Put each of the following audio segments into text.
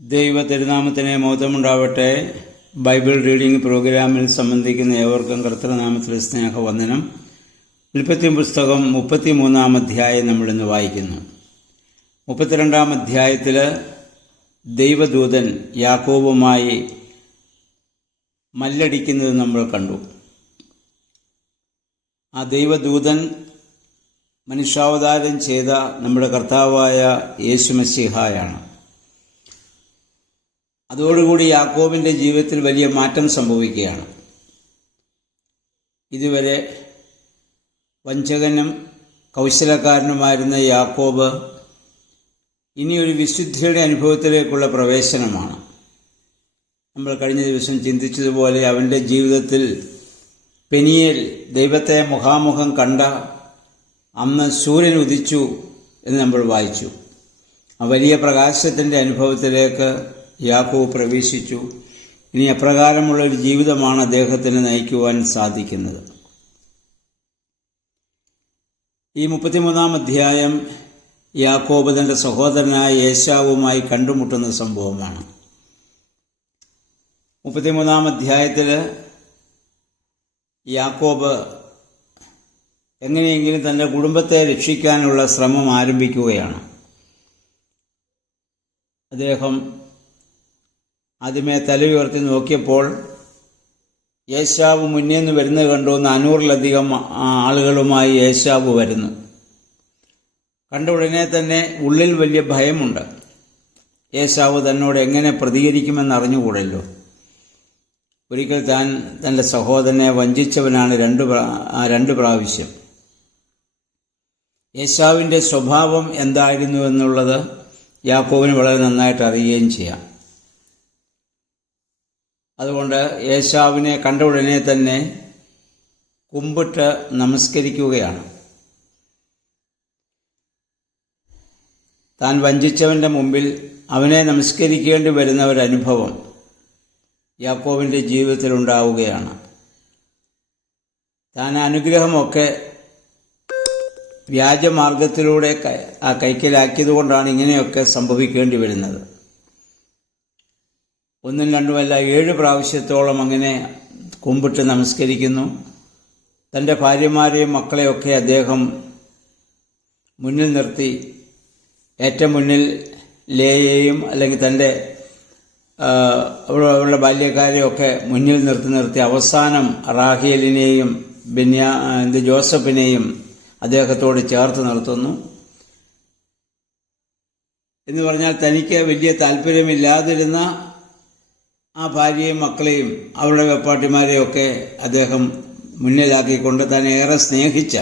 ദൈവ തിരുനാമത്തിന് മഹത്വമുണ്ടാവട്ടെ. Bible reading പ്രോഗ്രാമിൽ സംബന്ധിക്കുന്ന ഏവർക്കും കർത്തൃനാമത്തിൽ സ്നേഹവന്ദനം. ഉൽപ്പത്തി പുസ്തകം 33 അധ്യായം നമ്മളിന്ന് വായിക്കുന്നു. 32 അധ്യായത്തിൽ ദൈവദൂതൻ യാക്കോബുമായി മല്ലടിക്കുന്നത് നമ്മൾ കണ്ടു. ആ ദൈവദൂതൻ മനുഷ്യാവതാരം ചെയ്ത നമ്മുടെ കർത്താവായ യേശുമശിഹായാണ്. അതോടുകൂടി യാക്കോബിൻ്റെ ജീവിതത്തിൽ വലിയ മാറ്റം സംഭവിക്കുകയാണ്. ഇതുവരെ വഞ്ചകനും കൗശലക്കാരനുമായിരുന്ന യാക്കോബ് ഇനിയൊരു വിശുദ്ധിയുടെ അനുഭവത്തിലേക്കുള്ള പ്രവേശനമാണ്. നമ്മൾ കഴിഞ്ഞ ദിവസം ചിന്തിച്ചതുപോലെ അവൻ്റെ ജീവിതത്തിൽ പെനിയേൽ ദൈവത്തെ മുഖാമുഖം കണ്ട അന്ന് സൂര്യൻ ഉദിച്ചു എന്ന് നമ്മൾ വായിച്ചു. ആ വലിയ പ്രകാശത്തിൻ്റെ അനുഭവത്തിലേക്ക് യാക്കോബ് പ്രവേശിച്ചു. ഇനി അപ്രകാരമുള്ളൊരു ജീവിതമാണ് അദ്ദേഹത്തിന് നയിക്കുവാൻ സാധിക്കുന്നത്. ഈ 33 അധ്യായം യാക്കോബ് തൻ്റെ സഹോദരനായ ഏശാവുമായി കണ്ടുമുട്ടുന്ന സംഭവമാണ്. 33 അധ്യായത്തിൽ യാക്കോബ് എങ്ങനെയെങ്കിലും തൻ്റെ കുടുംബത്തെ രക്ഷിക്കാനുള്ള ശ്രമം ആരംഭിക്കുകയാണ്. അദ്ദേഹം ആദ്യമേ തല ഉയർത്തി നോക്കിയപ്പോൾ ഏശാവ് മുന്നേ നിന്ന് വരുന്നത് കണ്ടു. 400-ലധികം ആളുകളുമായി ഏശാവ് വരുന്നു. കണ്ട ഉടനെ തന്നെ ഉള്ളിൽ വലിയ ഭയമുണ്ട്. ഏശാവ് തന്നോട് എങ്ങനെ പ്രതികരിക്കുമെന്ന് അറിഞ്ഞുകൂടല്ലോ. ഒരിക്കൽ താൻ തൻ്റെ സഹോദരനെ വഞ്ചിച്ചവനാണ് രണ്ട് പ്രാവശ്യം. ഏശാവിൻ്റെ സ്വഭാവം എന്തായിരുന്നു എന്നുള്ളത് യാക്കോബിന് വളരെ നന്നായിട്ട് അറിയുകയും ചെയ്യാം. അതുകൊണ്ട് ഏശാവിനെ കണ്ട ഉടനെ തന്നെ കുമ്പിട്ട് നമസ്കരിക്കുകയാണ്. താൻ വഞ്ചിച്ചവൻ്റെ മുമ്പിൽ അവനെ നമസ്കരിക്കേണ്ടി വരുന്ന ഒരനുഭവം യാക്കോബിൻ്റെ ജീവിതത്തിലുണ്ടാവുകയാണ്. താൻ അനുഗ്രഹമൊക്കെ വ്യാജമാർഗത്തിലൂടെ കൈക്കലാക്കിയതുകൊണ്ടാണ് ഇങ്ങനെയൊക്കെ സംഭവിക്കേണ്ടി വരുന്നത്. 1 2 7 പ്രാവശ്യത്തോളം അങ്ങനെ കുമ്പിട്ട് നമസ്കരിക്കുന്നു. തൻ്റെ ഭാര്യമാരെയും മക്കളെയൊക്കെ അദ്ദേഹം മുന്നിൽ നിർത്തി, ഏറ്റവും മുന്നിൽ ലേയെയും അല്ലെങ്കിൽ തൻ്റെ അവരുടെ ബാല്യക്കാരെയൊക്കെ മുന്നിൽ നിർത്തി അവസാനം റാഹേലിനെയും ജോസഫിനെയും അദ്ദേഹത്തോട് ചേർത്ത് നിർത്തുന്നു. എന്ന് പറഞ്ഞാൽ തനിക്ക് വലിയ താല്പര്യമില്ലാതിരുന്ന ആ ഭാര്യയും മക്കളെയും അവരുടെ വെപ്പാട്ടിമാരെയൊക്കെ അദ്ദേഹം മുന്നിലാക്കിക്കൊണ്ട് തന്നെ ഏറെ സ്നേഹിച്ച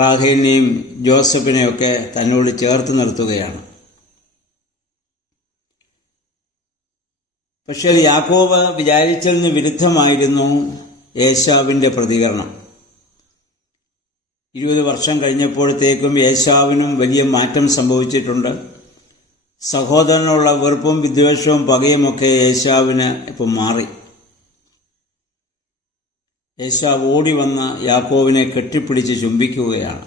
റാഹേലിനെയും ജോസഫിനെയൊക്കെ തന്നോട് ചേർത്ത് നിർത്തുകയാണ്. പക്ഷേ യാക്കോബ് വിചാരിച്ചതിന് വിരുദ്ധമായിരുന്നു ഏശാവിൻ്റെ പ്രതികരണം. 20 വർഷം കഴിഞ്ഞപ്പോഴത്തേക്കും ഏശാവിനും വലിയ മാറ്റം സംഭവിച്ചിട്ടുണ്ട്. സഹോദരനുള്ള വെറുപ്പും വിദ്വേഷവും പകയുമൊക്കെ ഏശാവിന് ഇപ്പം മാറി. ഏശാവ് ഓടി വന്ന് യാക്കോബിനെ കെട്ടിപ്പിടിച്ച് ചുംബിക്കുകയാണ്.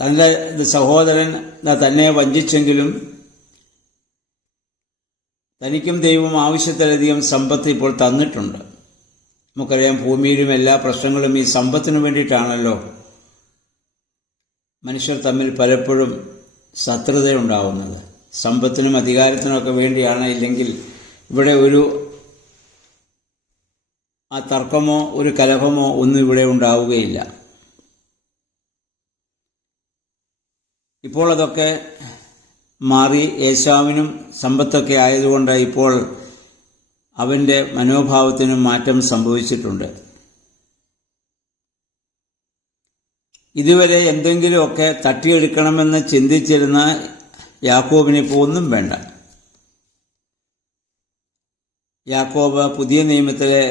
തൻ്റെ സഹോദരൻ തന്നെ വഞ്ചിച്ചെങ്കിലും തനിക്കും ദൈവം ആവശ്യത്തിലധികം സമ്പത്ത് ഇപ്പോൾ തന്നിട്ടുണ്ട്. നമുക്കറിയാം, ഭൂമിയിലും എല്ലാ പ്രശ്നങ്ങളും ഈ സമ്പത്തിനു വേണ്ടിയിട്ടാണല്ലോ മനുഷ്യർ തമ്മിൽ പലപ്പോഴും ശത്രുതയുണ്ടാവുന്നത്. സമ്പത്തിനും അധികാരത്തിനുമൊക്കെ വേണ്ടിയാണ്. ഇല്ലെങ്കിൽ ഇവിടെ ഒരു തർക്കമോ ഒരു കലഹമോ ഒന്നും ഇവിടെ ഉണ്ടാവുകയില്ല. ഇപ്പോൾ അതൊക്കെ മാറി. ഏശാവിനും സമ്പത്തൊക്കെ ആയതുകൊണ്ട് ഇപ്പോൾ അവൻ്റെ മനോഭാവത്തിനും മാറ്റം സംഭവിച്ചിട്ടുണ്ട്. ഇതുവരെ എന്തെങ്കിലുമൊക്കെ തട്ടിയെടുക്കണമെന്ന് ചിന്തിച്ചിരുന്ന യാക്കോബിന് ഇപ്പോൾ ഒന്നും വേണ്ട. യാക്കോബ് പുതിയ നിയമത്തിലെ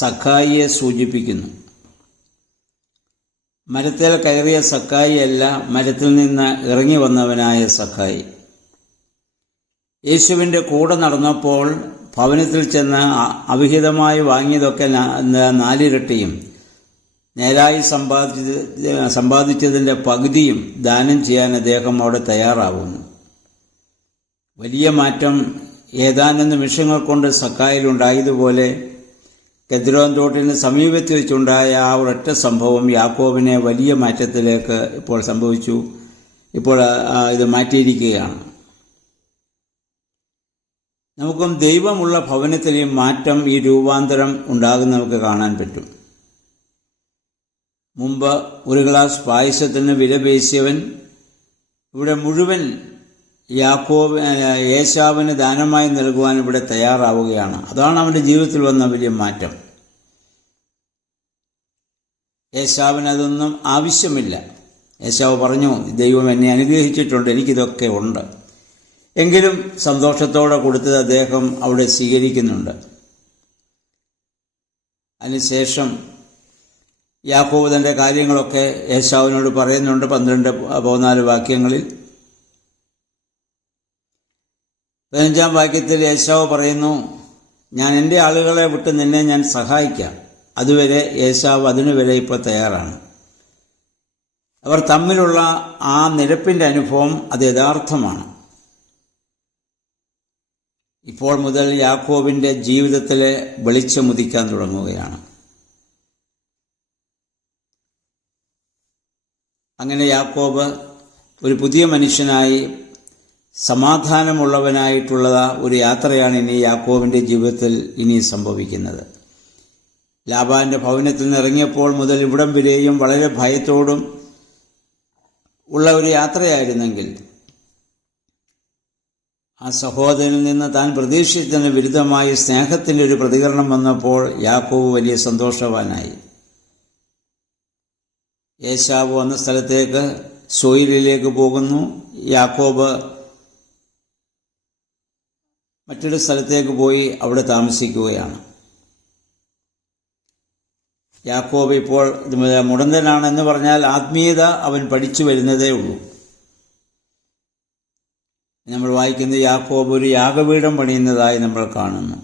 സഖായിയെ സൂചിപ്പിക്കുന്നു. മരത്തിൽ കയറിയ സഖായി അല്ല, മരത്തിൽ നിന്ന് ഇറങ്ങി വന്നവനായ സഖായി. യേശുവിൻ്റെ കൂടെ നടന്നപ്പോൾ ഭവനത്തിൽ ചെന്ന് അവിഹിതമായി വാങ്ങിയതൊക്കെ 4 ഇരട്ടിയും നേരായി സമ്പാദിച്ചതിൻ്റെ പകുതിയും ദാനം ചെയ്യാൻ അദ്ദേഹം അവിടെ തയ്യാറാവുന്നു. വലിയ മാറ്റം ഏതാനും നിമിഷങ്ങൾ കൊണ്ട് സക്കായിലുണ്ടായതുപോലെ കെദ്രോൻ തോട്ടിന് സമീപത്ത് വെച്ചുണ്ടായ ആ ഒരൊറ്റ സംഭവം യാക്കോബിനെ വലിയ മാറ്റത്തിലേക്ക് ഇപ്പോൾ സംഭവിച്ചു. ഇപ്പോൾ ഇത് മാറ്റിയിരിക്കുകയാണ്. നമുക്കും ദൈവമുള്ള ഭവനത്തിൽ ഈ മാറ്റം, ഈ രൂപാന്തരം ഉണ്ടാകുന്ന നമുക്ക് കാണാൻ പറ്റും. മുമ്പ് ഒരു ഗ്ലാസ് പായസത്തിന് വിലപേശിയവൻ ഇവിടെ മുഴുവൻ ഏശാവിന് ദാനമായി നൽകുവാൻ ഇവിടെ തയ്യാറാവുകയാണ്. അതാണ് അവൻ്റെ ജീവിതത്തിൽ വന്ന വലിയ മാറ്റം. ഏശാവിന് അതൊന്നും ആവശ്യമില്ല. ഏശാവ് പറഞ്ഞു, ദൈവം എന്നെ അനുഗ്രഹിച്ചിട്ടുണ്ട്, എനിക്കിതൊക്കെ ഉണ്ട്. എങ്കിലും സന്തോഷത്തോടെ കൊടുത്തത് അദ്ദേഹം അവിടെ സ്വീകരിക്കുന്നുണ്ട്. അതിനുശേഷം യാക്കോബ് തൻ്റെ കാര്യങ്ങളൊക്കെ ഏശാവിനോട് പറയുന്നുണ്ട് 12-14 വാക്യങ്ങളിൽ. 15-ാം വാക്യത്തിൽ ഏശാവ് പറയുന്നു, ഞാൻ എൻ്റെ ആളുകളെ വിട്ട് നിന്നെ ഞാൻ സഹായിക്കാം. അതുവരെ ഏശാവ് അതിനുവരെ ഇപ്പോൾ തയ്യാറാണ്. അവർ തമ്മിലുള്ള ആ നിരപ്പിൻ്റെ അനുഭവം അത് യഥാർത്ഥമാണ്. ഇപ്പോൾ മുതൽ യാക്കോബിൻ്റെ ജീവിതത്തിലെ വെളിച്ചമുദിക്കാൻ തുടങ്ങുകയാണ്. അങ്ങനെ യാക്കോബ് ഒരു പുതിയ മനുഷ്യനായി, സമാധാനമുള്ളവനായിട്ടുള്ള ഒരു യാത്രയാണ് ഇനി യാക്കോബിൻ്റെ ജീവിതത്തിൽ ഇനി സംഭവിക്കുന്നത്. ലാബാന്റെ ഭവനത്തിൽ നിന്ന് ഇറങ്ങിയപ്പോൾ മുതൽ ഇവിടം വരെയും വളരെ ഭയത്തോടും ഉള്ള ഒരു യാത്രയായിരുന്നെങ്കിൽ, ആ സഹോദരനിൽ നിന്ന് താൻ പ്രതീക്ഷിച്ചതിന് വിരുദ്ധമായി സ്നേഹത്തിൻ്റെ ഒരു പ്രതികരണം വന്നപ്പോൾ യാക്കോബ് വലിയ സന്തോഷവാനായി. ഏശാവ് വന്ന സ്ഥലത്തേക്ക്, സോയിലിലേക്ക് പോകുന്നു. യാക്കോബ് മറ്റൊരു സ്ഥലത്തേക്ക് പോയി അവിടെ താമസിക്കുകയാണ്. യാക്കോബ് ഇപ്പോൾ മുടന്തനാണെന്ന് പറഞ്ഞാൽ ആത്മീയത അവൻ പഠിച്ചു വരുന്നതേ ഉള്ളൂ. നമ്മൾ വായിക്കുന്നത് യാക്കോബ് ഒരു യാഗപീഠം പണിയുന്നതായി നമ്മൾ കാണുന്നു.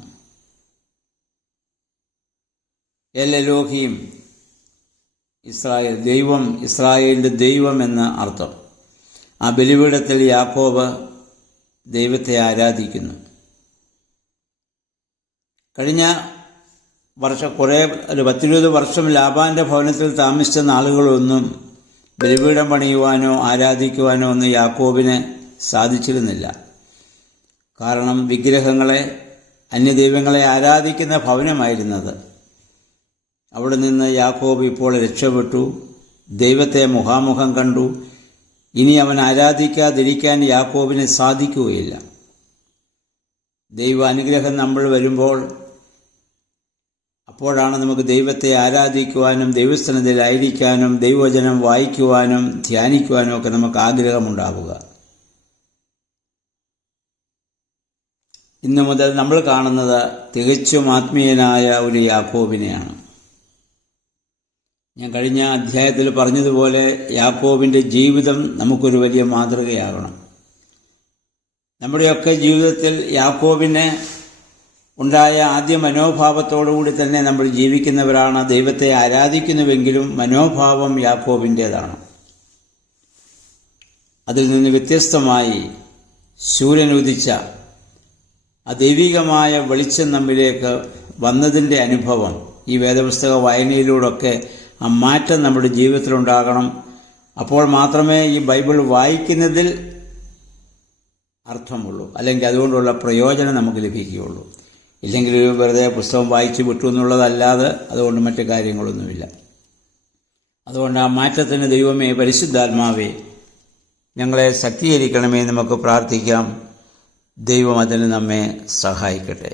എൽ എലോഹീം, ഇസ്രായേൽ, ദൈവം, ഇസ്രായേലിൻ്റെ ദൈവം എന്ന അർത്ഥം. ആ ബലിപീഠത്തിൽ യാക്കോബ് ദൈവത്തെ ആരാധിക്കുന്നു. കഴിഞ്ഞ വർഷം ഒരു 10-20 വർഷം ലാബാന്റെ ഭവനത്തിൽ താമസിച്ച നാളുകളൊന്നും ബലിപീഠം പണിയുവാനോ ആരാധിക്കുവാനോ ഒന്നും യാക്കോബിന് സാധിച്ചിരുന്നില്ല. കാരണം വിഗ്രഹങ്ങളെ, അന്യദൈവങ്ങളെ ആരാധിക്കുന്ന ഭവനമായിരുന്നത്. അവിടെ നിന്ന് യാക്കോബ് ഇപ്പോൾ രക്ഷപ്പെട്ടു, ദൈവത്തെ മുഖാമുഖം കണ്ടു. ഇനി അവൻ ആരാധിക്കാതിരിക്കാൻ യാക്കോബിന് സാധിക്കുകയില്ല. ദൈവ അനുഗ്രഹം നമ്മൾ വരുമ്പോൾ, അപ്പോഴാണ് നമുക്ക് ദൈവത്തെ ആരാധിക്കുവാനും ദൈവസ്ഥാനത്തിലായിരിക്കാനും ദൈവവചനം വായിക്കുവാനും ധ്യാനിക്കുവാനും ഒക്കെ നമുക്ക് ആഗ്രഹമുണ്ടാവുക. ഇന്നു മുതൽ നമ്മൾ കാണുന്നത് തികച്ചും ആത്മീയനായ ഒരു യാക്കോബിനെയാണ്. ഞാൻ കഴിഞ്ഞ അധ്യായത്തിൽ പറഞ്ഞതുപോലെ യാക്കോബിൻ്റെ ജീവിതം നമുക്കൊരു വലിയ മാതൃകയാകണം. നമ്മുടെയൊക്കെ ജീവിതത്തിൽ യാക്കോബിന് ഉണ്ടായ ആദ്യ മനോഭാവത്തോടുകൂടി തന്നെ നമ്മൾ ജീവിക്കുന്നവരാണ്. ദൈവത്തെ ആരാധിക്കുന്നുവെങ്കിലും മനോഭാവം യാക്കോബിൻ്റേതാണ്. അതിൽ നിന്ന് വ്യത്യസ്തമായി സൂര്യൻ ഉദിച്ച ആ ദൈവികമായ വെളിച്ചം നമ്മിലേക്ക് വന്നതിൻ്റെ അനുഭവം ഈ വേദപുസ്തക വായനയിലൂടെയൊക്കെ ആ മാറ്റം നമ്മുടെ ജീവിതത്തിലുണ്ടാകണം. അപ്പോൾ മാത്രമേ ഈ ബൈബിൾ വായിക്കുന്നതിൽ അർത്ഥമുള്ളൂ, അല്ലെങ്കിൽ അതുകൊണ്ടുള്ള പ്രയോജനം നമുക്ക് ലഭിക്കുകയുള്ളൂ. ഇല്ലെങ്കിൽ വെറുതെ പുസ്തകം വായിച്ചു വിട്ടു എന്നുള്ളതല്ലാതെ അതുകൊണ്ട് മറ്റു കാര്യങ്ങളൊന്നുമില്ല. അതുകൊണ്ട് ആ മാറ്റത്തിന് ദൈവമേ, പരിശുദ്ധാത്മാവേ, ഞങ്ങളെ ശക്തീകരിക്കണമേ നമുക്ക് പ്രാർത്ഥിക്കാം. ദൈവം അതിന് നമ്മെ സഹായിക്കട്ടെ.